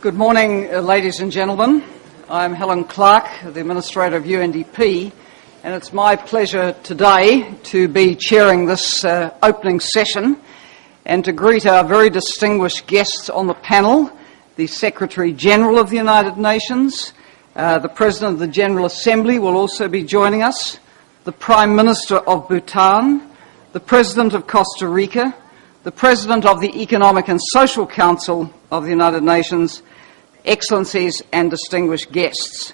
Good morning, ladies and gentlemen. I'm Helen Clark, the Administrator of UNDP, and it's my pleasure today to be chairing this opening session and to greet our very distinguished guests on the panel, the Secretary-General of the United Nations, the President of the General Assembly will also be joining us, the Prime Minister of Bhutan, the President of Costa Rica, the President of the Economic and Social Council of the United Nations, Excellencies and distinguished guests.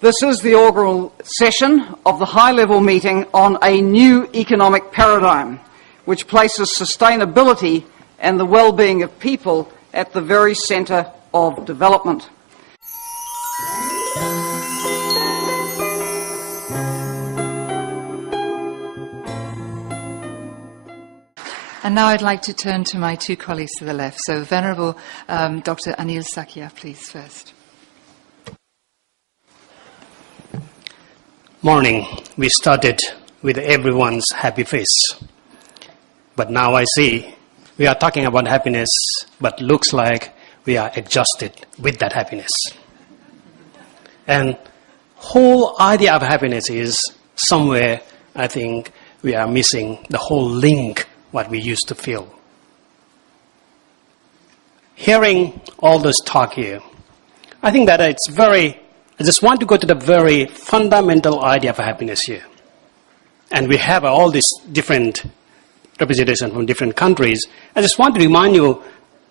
This is the inaugural session of the high-level meeting on a new economic paradigm, which places sustainability and the well-being of people at the very centre of development. And now I'd like to turn to my two colleagues to the left. So, Venerable Dr. Anil Shakya, please, first. Morning. We started with everyone's happy face. But now I see we are talking about happiness, but looks like we are exhausted with that happiness. And whole idea of happiness is somewhere, I think, we are missing the whole link what we used to feel. Hearing all this talk here, I think that I just want to go to the very fundamental idea of happiness here. And we have all these different representations from different countries. I just want to remind you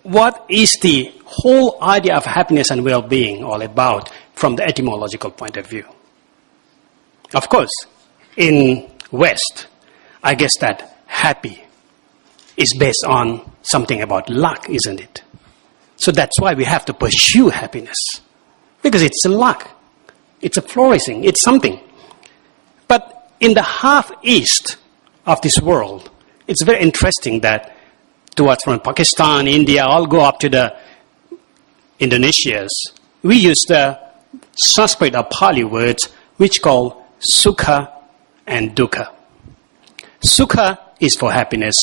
what is the whole idea of happiness and well-being all about from the etymological point of view. Of course, in West, I guess that happy is based on something about luck, isn't it? So that's why we have to pursue happiness. Because it's a luck. It's a flourishing. It's something. But in the half-east of this world, it's very interesting that towards from Pakistan, India, all go up to the Indonesias, we use the Sanskrit or Pali words which call sukha and dukkha. Sukha is for happiness.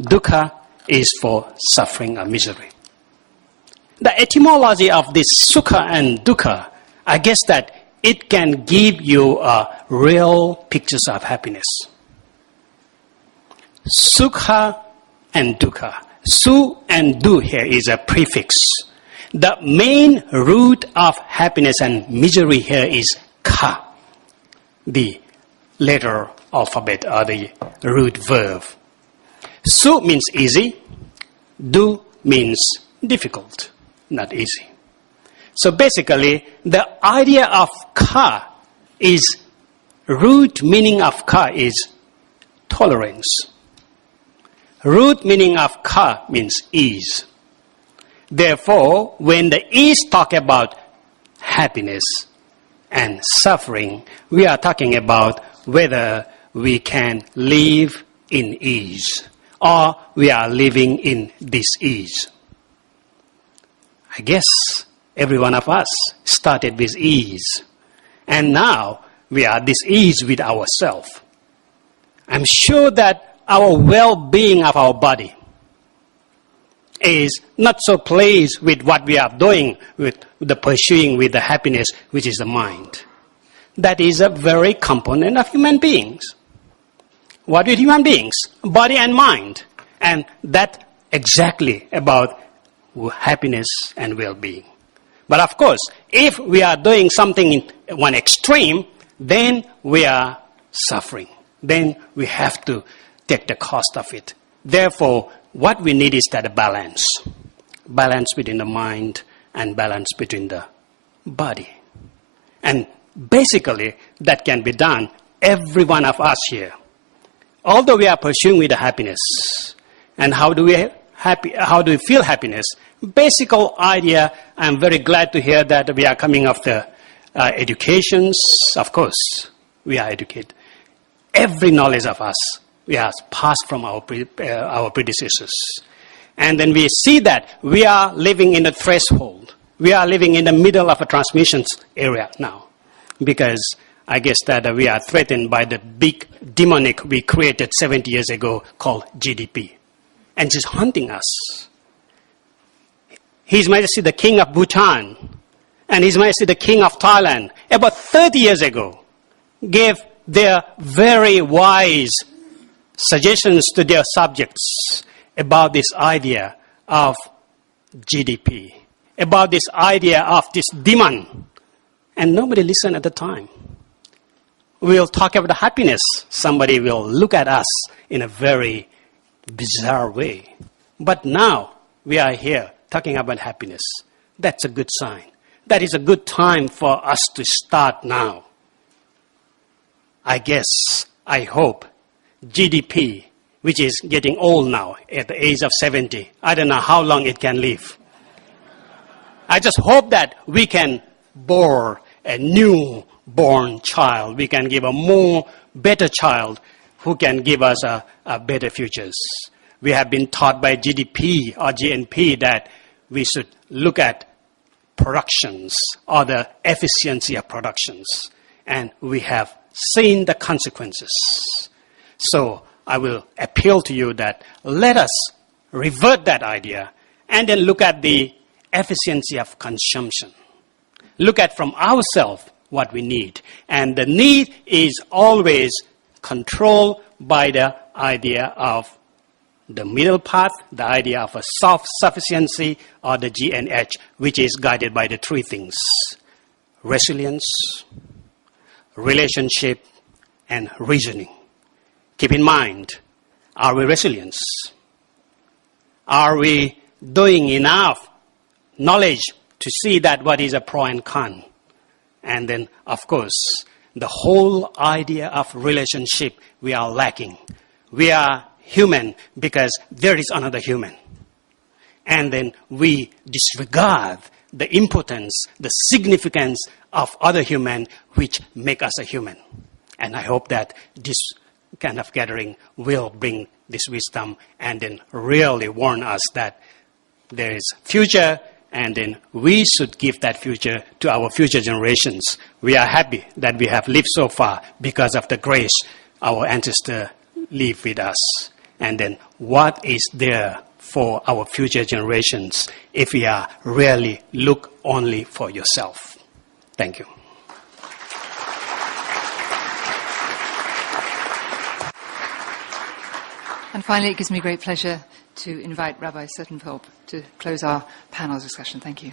Dukkha is for suffering or misery. The etymology of this sukha and dukkha, I guess that it can give you real pictures of happiness. Sukha and dukkha. Su and du here is a prefix. The main root of happiness and misery here is kha, the letter alphabet or the root verb. Su means easy, du means difficult, not easy. So basically, the idea of kha is, root meaning of kha is tolerance. Root meaning of kha means ease. Therefore, when the ease talk about happiness and suffering, we are talking about whether we can live in ease or we are living in dis-ease. I guess every one of us started with ease, and now we are dis-ease with ourselves. I'm sure that our well-being of our body is not so pleased with what we are doing, with the pursuing with the happiness, which is the mind. That is a very component of human beings. What is human beings? Body and mind. And that exactly about happiness and well-being. But of course, if we are doing something in one extreme, then we are suffering. Then we have to take the cost of it. Therefore, what we need is that balance. Balance between the mind and balance between the body. And basically, that can be done, every one of us here. Although we are pursuing with the happiness, and how do we feel happiness? Basic idea, I'm very glad to hear that we are coming after educations. Of course, we are educated. Every knowledge of us, we have passed from our predecessors. And then we see that we are living in a threshold. We are living in the middle of a transmission area now. Because I guess that we are threatened by the big demonic we created 70 years ago called GDP. And just hunting us. His Majesty the King of Bhutan and His Majesty the King of Thailand, about 30 years ago, gave their very wise suggestions to their subjects about this idea of GDP, about this idea of this demand. And nobody listened at the time. We'll talk about happiness. Somebody will look at us in a very bizarre way. But now we are here talking about happiness. That's a good sign. That is a good time for us to start now. I guess, I hope, GDP, which is getting old now at the age of 70, I don't know how long it can live. I just hope that we can born a newborn child. We can give a more better child who can give us a better futures. We have been taught by GDP or GNP that we should look at productions or the efficiency of productions. And we have seen the consequences. So I will appeal to you that let us revert that idea and then look at the efficiency of consumption. Look at from ourselves what we need. And the need is always controlled by the idea of the middle path, the idea of a self-sufficiency, or the GNH, which is guided by the three things: resilience, relationship, and reasoning. Keep in mind, are we resilient? Are we doing enough knowledge to see that what is a pro and con? And then, of course, the whole idea of relationship we are lacking. We are human because there is another human. And then we disregard the importance, the significance of other human which make us a human. And I hope that this kind of gathering will bring this wisdom and then really warn us that there is future, and then we should give that future to our future generations. We are happy that we have lived so far because of the grace our ancestors live with us. And then what is there for our future generations if we are really look only for yourself? Thank you. And finally, it gives me great pleasure to invite Rabbi Sutton Pope to close our panel discussion. Thank you.